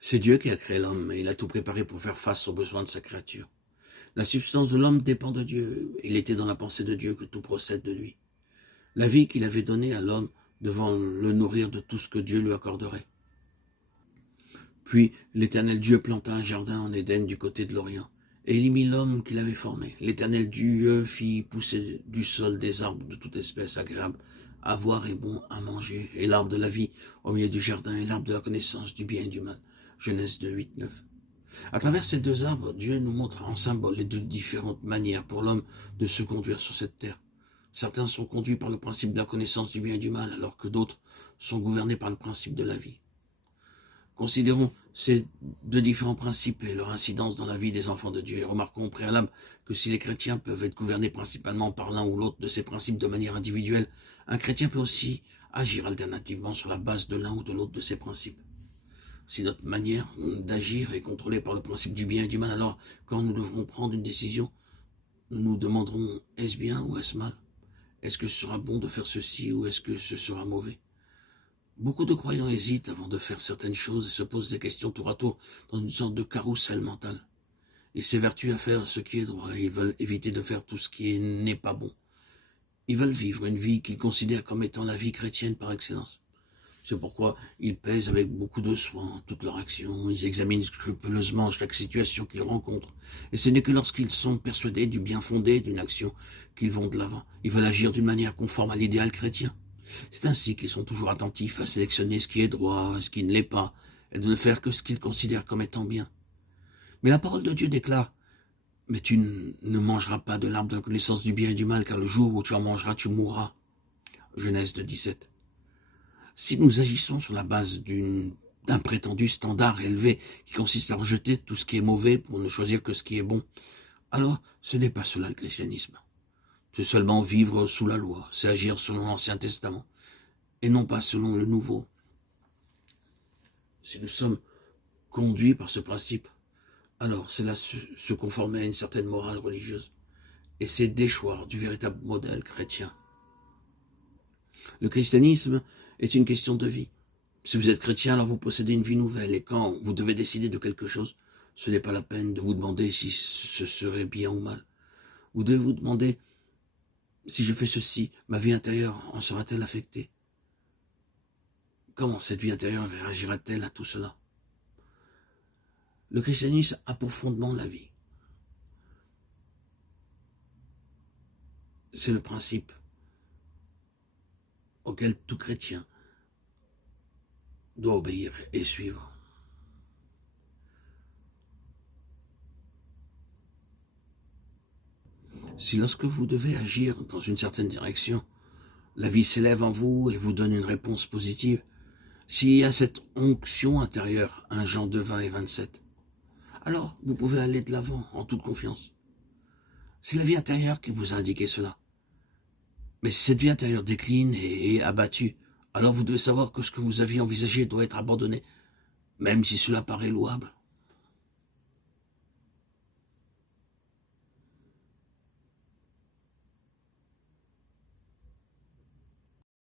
C'est Dieu qui a créé l'homme et il a tout préparé pour faire face aux besoins de sa créature. La substance de l'homme dépend de Dieu. Il était dans la pensée de Dieu que tout procède de lui. La vie qu'il avait donnée à l'homme devant le nourrir de tout ce que Dieu lui accorderait. Puis l'Éternel Dieu planta un jardin en Éden du côté de l'Orient, et il y mit l'homme qu'il avait formé. L'Éternel Dieu fit pousser du sol des arbres de toute espèce agréables à voir et bon à manger, et l'arbre de la vie au milieu du jardin, et l'arbre de la connaissance du bien et du mal. Genèse 2, 8, 9. À travers ces deux arbres, Dieu nous montre en symbole les deux différentes manières pour l'homme de se conduire sur cette terre. Certains sont conduits par le principe de la connaissance du bien et du mal, alors que d'autres sont gouvernés par le principe de la vie. Considérons ces deux différents principes et leur incidence dans la vie des enfants de Dieu. Et remarquons au préalable que si les chrétiens peuvent être gouvernés principalement par l'un ou l'autre de ces principes de manière individuelle, un chrétien peut aussi agir alternativement sur la base de l'un ou de l'autre de ces principes. Si notre manière d'agir est contrôlée par le principe du bien et du mal, alors quand nous devrons prendre une décision, nous nous demanderons, est-ce bien ou est-ce mal? Est-ce que ce sera bon de faire ceci ou est-ce que ce sera mauvais? Beaucoup de croyants hésitent avant de faire certaines choses et se posent des questions tour à tour dans une sorte de carrousel mental. Ils s'évertuent à faire ce qui est droit et ils veulent éviter de faire tout ce qui n'est pas bon. Ils veulent vivre une vie qu'ils considèrent comme étant la vie chrétienne par excellence. C'est pourquoi ils pèsent avec beaucoup de soin toutes leurs actions, ils examinent scrupuleusement chaque situation qu'ils rencontrent. Et ce n'est que lorsqu'ils sont persuadés du bien fondé d'une action qu'ils vont de l'avant. Ils veulent agir d'une manière conforme à l'idéal chrétien. C'est ainsi qu'ils sont toujours attentifs à sélectionner ce qui est droit et ce qui ne l'est pas, et de ne faire que ce qu'ils considèrent comme étant bien. Mais la parole de Dieu déclare, « Mais tu ne mangeras pas de l'arbre de la connaissance du bien et du mal, car le jour où tu en mangeras, tu mourras. » Genèse 2,17. Si nous agissons sur la base d'un prétendu standard élevé qui consiste à rejeter tout ce qui est mauvais pour ne choisir que ce qui est bon, alors ce n'est pas cela le christianisme. C'est seulement vivre sous la loi, c'est agir selon l'Ancien Testament, et non pas selon le Nouveau. Si nous sommes conduits par ce principe, alors c'est là se conformer à une certaine morale religieuse, et c'est déchoir du véritable modèle chrétien. Le christianisme est une question de vie. Si vous êtes chrétien, alors vous possédez une vie nouvelle, et quand vous devez décider de quelque chose, ce n'est pas la peine de vous demander si ce serait bien ou mal. Vous devez vous demander, si je fais ceci, ma vie intérieure en sera-t-elle affectée? Comment cette vie intérieure réagira-t-elle à tout cela? Le christianisme a pour fondement la vie. C'est le principe auquel tout chrétien doit obéir et suivre. Si lorsque vous devez agir dans une certaine direction, la vie s'élève en vous et vous donne une réponse positive, s'il y a cette onction intérieure, 1 Jean 2, 20 et 27, alors vous pouvez aller de l'avant en toute confiance. C'est la vie intérieure qui vous a indiqué cela. Mais si cette vie intérieure décline et est abattue, alors vous devez savoir que ce que vous aviez envisagé doit être abandonné, même si cela paraît louable.